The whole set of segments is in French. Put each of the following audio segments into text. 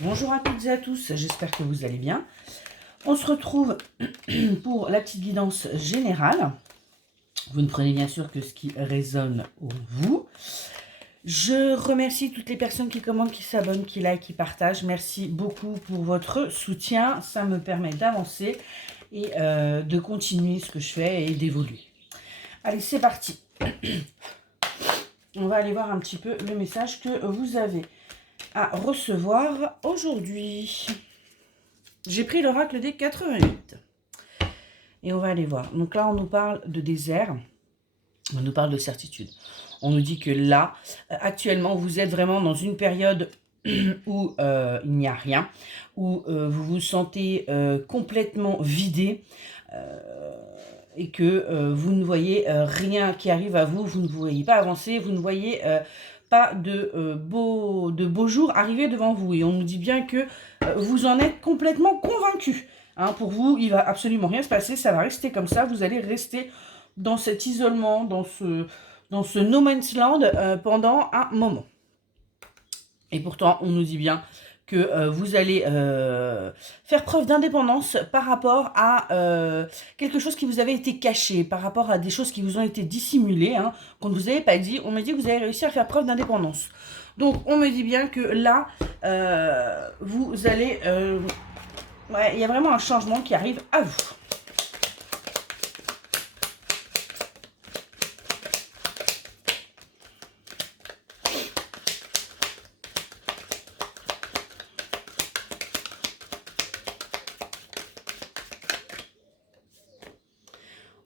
Bonjour à toutes et à tous, j'espère que vous allez bien. On se retrouve pour la petite guidance générale. Vous ne prenez bien sûr que ce qui résonne en vous. Je remercie toutes les personnes qui commentent, qui s'abonnent, qui likent, qui partagent. Merci beaucoup pour votre soutien. Ça me permet d'avancer et de continuer ce que je fais et d'évoluer. Allez, c'est parti. On va aller voir un petit peu le message que vous avez à recevoir aujourd'hui. J'ai pris l'oracle des 88. Et on va aller voir. Donc là, on nous parle de désert. On nous parle de certitude. On nous dit que là, actuellement, vous êtes vraiment dans une période où il n'y a rien, où vous vous sentez complètement vidé et que vous ne voyez rien qui arrive à vous, vous ne voyez pas avancer, vous ne voyez pas de beaux jours arriver devant vous. Et on nous dit bien que vous en êtes complètement convaincu. Hein, pour vous, il va absolument rien se passer, ça va rester comme ça, vous allez rester dans cet isolement, dans ce no man's land pendant un moment. Et pourtant, on nous dit bien que vous allez faire preuve d'indépendance par rapport à quelque chose qui vous avait été caché, par rapport à des choses qui vous ont été dissimulées, hein, qu'on ne vous avait pas dit. On me dit que vous avez réussi à faire preuve d'indépendance. Donc, on me dit bien que là, vous allez... ouais, il y a vraiment un changement qui arrive à vous.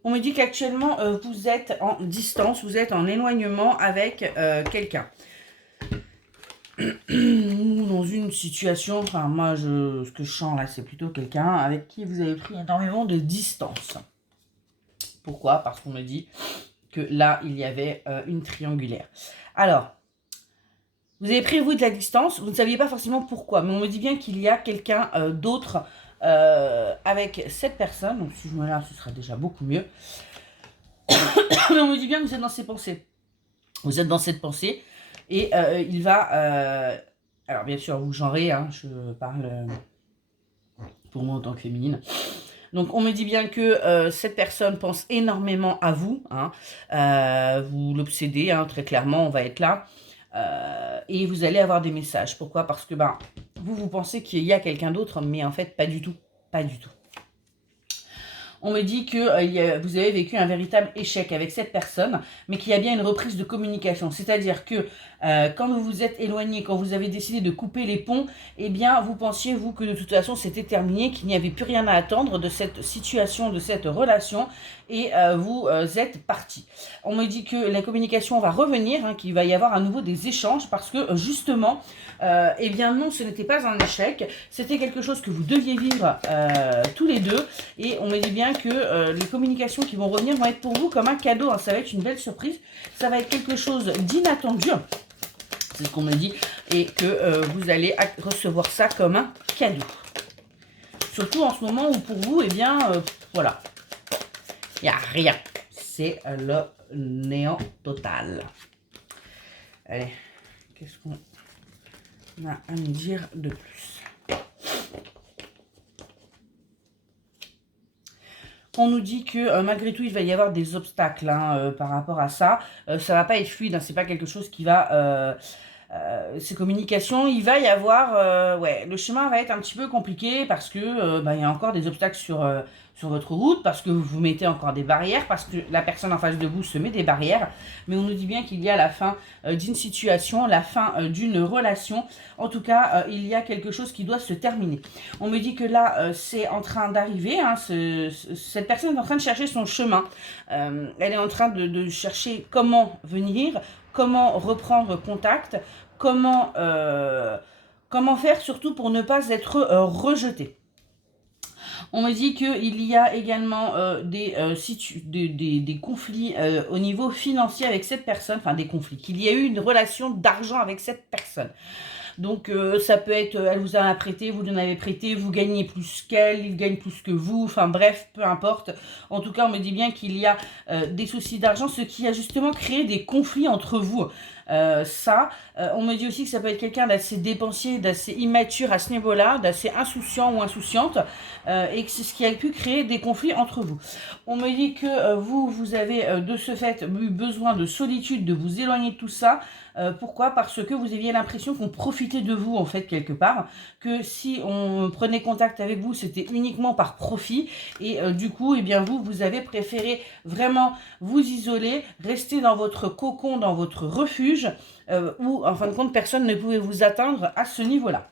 On me dit qu'actuellement, vous êtes en distance, vous êtes en éloignement avec quelqu'un. Ou dans une situation, enfin moi, ce que je sens là, c'est plutôt quelqu'un avec qui vous avez pris énormément de distance. Pourquoi? Parce qu'on me dit que là, il y avait une triangulaire. Alors, vous avez pris, vous, de la distance, vous ne saviez pas forcément pourquoi, mais on me dit bien qu'il y a quelqu'un d'autre avec cette personne. Donc si je me lave, ce sera déjà beaucoup mieux. Mais on me dit bien que vous êtes dans ces pensées. Vous êtes dans cette pensée et il va... alors bien sûr, vous genrez, hein, je parle pour moi en tant que féminine. Donc on me dit bien que cette personne pense énormément à vous. Hein, vous l'obsédez, hein, très clairement, on va être là. Et vous allez avoir des messages. Pourquoi? Parce que vous pensez qu'il y a quelqu'un d'autre, mais en fait pas du tout. Pas du tout. On me dit que vous avez vécu un véritable échec avec cette personne, mais qu'il y a bien une reprise de communication. C'est-à-dire que quand vous vous êtes éloigné, quand vous avez décidé de couper les ponts, eh bien, vous pensiez, vous, que de toute façon, c'était terminé, qu'il n'y avait plus rien à attendre de cette situation, de cette relation, et vous êtes parti. On me dit que la communication va revenir, hein, qu'il va y avoir à nouveau des échanges, parce que justement, eh bien non, ce n'était pas un échec, c'était quelque chose que vous deviez vivre tous les deux, et on me dit bien que les communications qui vont revenir vont être pour vous comme un cadeau, hein. Ça va être une belle surprise, ça va être quelque chose d'inattendu, c'est ce qu'on me dit, et que vous allez recevoir ça comme un cadeau. Surtout en ce moment où pour vous, eh bien, voilà, il n'y a rien, c'est le néant total. Allez, qu'est-ce qu'on a à me dire de plus? On nous dit que malgré tout, il va y avoir des obstacles, hein, par rapport à ça. Ça va pas être fluide, hein, c'est pas quelque chose qui va... ces communications, il va y avoir... ouais, le chemin va être un petit peu compliqué parce que il y a encore des obstacles sur votre route, parce que vous mettez encore des barrières, parce que la personne en face de vous se met des barrières. Mais on nous dit bien qu'il y a la fin d'une situation, la fin d'une relation. En tout cas, il y a quelque chose qui doit se terminer. On me dit que là, c'est en train d'arriver. Hein, cette personne est en train de chercher son chemin. Elle est en train de chercher comment venir, comment reprendre contact, comment faire surtout pour ne pas être rejeté. On me dit qu'il y a également des conflits au niveau financier avec cette personne, enfin des conflits, qu'il y a eu une relation d'argent avec cette personne. Donc ça peut être, elle vous en a prêté, vous lui en avez prêté, vous gagnez plus qu'elle, il gagne plus que vous, enfin bref, peu importe. En tout cas, on me dit bien qu'il y a des soucis d'argent, ce qui a justement créé des conflits entre vous. On me dit aussi que ça peut être quelqu'un d'assez dépensier, d'assez immature à ce niveau-là, d'assez insouciant ou insouciante, et que c'est ce qui a pu créer des conflits entre vous. On me dit que vous avez de ce fait eu besoin de solitude, de vous éloigner de tout ça. Pourquoi? Parce que vous aviez l'impression qu'on profitait de vous en fait quelque part, que si on prenait contact avec vous, c'était uniquement par profit, et du coup, eh bien vous avez préféré vraiment vous isoler, rester dans votre cocon, dans votre refuge, où en fin de compte personne ne pouvait vous atteindre à ce niveau-là.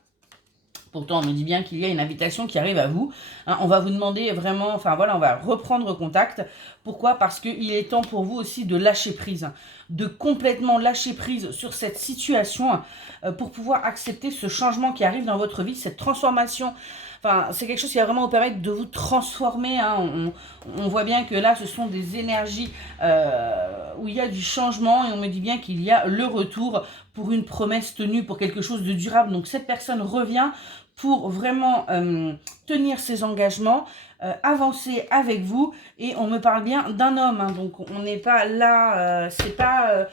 Pourtant, on me dit bien qu'il y a une invitation qui arrive à vous. Hein, on va vous demander vraiment, enfin voilà, on va reprendre contact. Pourquoi? Parce qu'il est temps pour vous aussi de lâcher prise, de complètement lâcher prise sur cette situation pour pouvoir accepter ce changement qui arrive dans votre vie, cette transformation. Enfin, c'est quelque chose qui va vraiment vous permettre de vous transformer. Hein. On voit bien que là, ce sont des énergies où il y a du changement, et on me dit bien qu'il y a le retour pour une promesse tenue, pour quelque chose de durable. Donc cette personne revient pour vraiment tenir ses engagements, avancer avec vous, et on me parle bien d'un homme, hein, donc on n'est pas là, c'est pas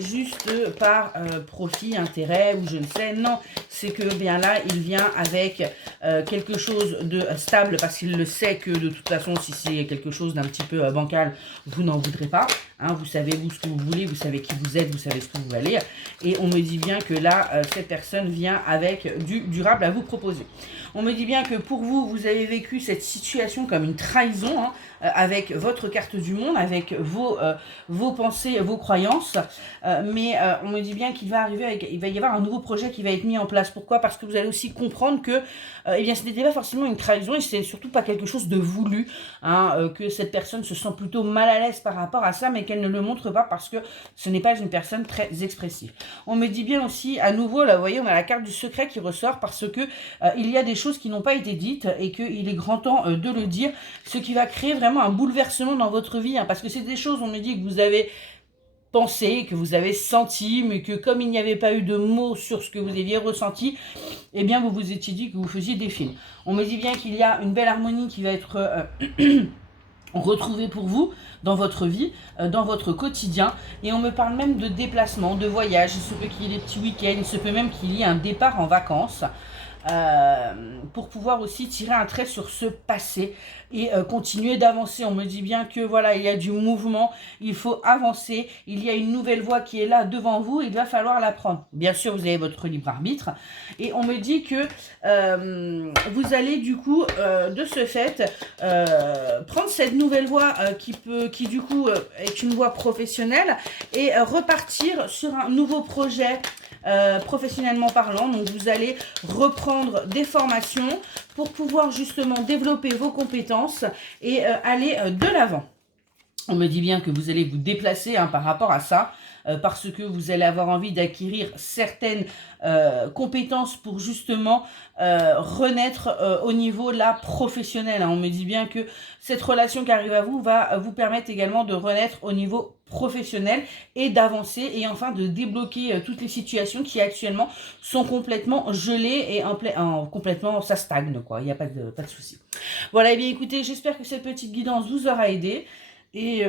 juste par profit, intérêt ou je ne sais, non, c'est que bien là il vient avec quelque chose de stable, parce qu'il le sait que de toute façon si c'est quelque chose d'un petit peu bancal, vous n'en voudrez pas, hein, vous savez vous ce que vous voulez, vous savez qui vous êtes, vous savez ce que vous valez, et on me dit bien que là cette personne vient avec du durable à vous proposer. On me dit bien que pour vous, vous avez vécu cette situation comme une trahison, hein, avec votre carte du monde, avec vos pensées, vos croyances. Mais on me dit bien qu'il va arriver, il va y avoir un nouveau projet qui va être mis en place. Pourquoi? Parce que vous allez aussi comprendre que eh bien, ce n'était pas forcément une trahison, et c'est surtout pas quelque chose de voulu, hein, que cette personne se sent plutôt mal à l'aise par rapport à ça, mais qu'elle ne le montre pas parce que ce n'est pas une personne très expressive. On me dit bien aussi, à nouveau, là, vous voyez, on a la carte du secret qui ressort, parce que il y a des choses qui n'ont pas été dites, et qu'il est grand temps de le dire, ce qui va créer vraiment un bouleversement dans votre vie, hein, parce que c'est des choses, on me dit, que vous avez pensé, que vous avez senti, mais que comme il n'y avait pas eu de mots sur ce que vous aviez ressenti, eh bien vous vous étiez dit que vous faisiez des films. On me dit bien qu'il y a une belle harmonie qui va être retrouvée pour vous dans votre vie, dans votre quotidien, et on me parle même de déplacement, de voyage. Il se peut qu'il y ait des petits week-ends, il se peut même qu'il y ait un départ en vacances, pour pouvoir aussi tirer un trait sur ce passé et continuer d'avancer. On me dit bien que voilà, il y a du mouvement, il faut avancer, il y a une nouvelle voie qui est là devant vous, il va falloir la prendre. Bien sûr, vous avez votre libre arbitre, et on me dit que vous allez du coup, de ce fait, prendre cette nouvelle voie qui du coup est une voie professionnelle, et repartir sur un nouveau projet professionnellement parlant. Donc vous allez reprendre des formations pour pouvoir justement développer vos compétences et aller de l'avant. On me dit bien que vous allez vous déplacer, hein, par rapport à ça, parce que vous allez avoir envie d'acquérir certaines compétences pour justement renaître au niveau là professionnel. Hein. On me dit bien que cette relation qui arrive à vous va vous permettre également de renaître au niveau professionnel et d'avancer, et enfin de débloquer toutes les situations qui actuellement sont complètement gelées et complètement ça stagne quoi, il n'y a pas de souci. Voilà, et bien écoutez, j'espère que cette petite guidance vous aura aidé, et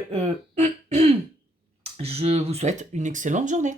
je vous souhaite une excellente journée.